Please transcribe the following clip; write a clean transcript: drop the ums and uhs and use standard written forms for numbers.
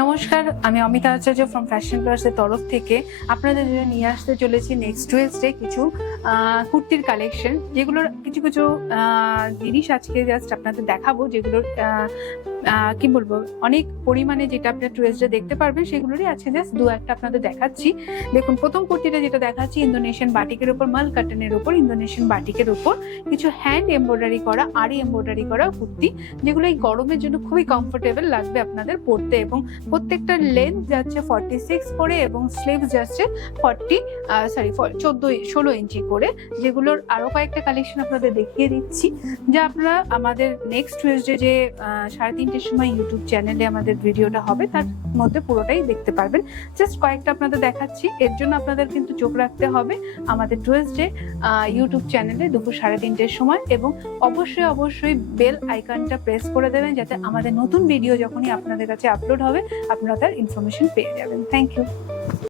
নমস্কার, আমি অমিতা আচার্য from fashion প্লাসের তরফ থেকে আপনাদের জন্য নিয়ে আসতে চলেছি নেক্সট টুয়েসডে কিছু কুর্তির কালেকশন, যেগুলোর কিছু কিছু জিনিস আজকে জাস্ট আপনাদের দেখাবো, যেগুলোর কি বলবো অনেক পরিমাণে যেটা আপনার টুয়েসডে দেখতে পারবেন সেগুলোরই আজকে জাস্ট দু একটা আপনাদের দেখাচ্ছি। দেখুন, প্রথম কুর্তিটা যেটা দেখাচ্ছি ইন্দোনেশিয়ান বাটিকের উপর, মাল কাটনের উপর ইন্দোনেশিয়ান বাটিকের উপর কিছু হ্যান্ড এমব্রয়ডারি করা, আরি এমব্রয়ডারি করা কুর্তি, যেগুলো এই গরমের জন্য খুবই কমফোর্টেবল লাগবে আপনাদের পরতে। এবং প্রত্যেকটা লেন্থ যাচ্ছে 46 করে এবং স্লিভস যাচ্ছে 16 ইঞ্চি করে, যেগুলোর আরো কয়েকটা কালেকশন আপনাদের দেখিয়ে দিচ্ছি, যা আপনারা আমাদের নেক্সট টুয়েসডে যে 3:30টার সময় ইউটিউব চ্যানেলে আমাদের ভিডিওটা হবে তার মধ্যে পুরোটাই দেখতে পারবেন। জাস্ট কয়েকটা আপনাদের দেখাচ্ছি, এর জন্য আপনাদের কিন্তু চোখ রাখতে হবে আমাদের টুয়েসডে ইউটিউব চ্যানেলে দুপুর 3:30টার সময়, এবং অবশ্যই বেল আইকনটা প্রেস করে দেবেন যাতে আমাদের নতুন ভিডিও যখনই আপনাদের কাছে আপলোড হবে আপনারা তার ইনফরমেশন পেয়ে যাবেন। Thank you.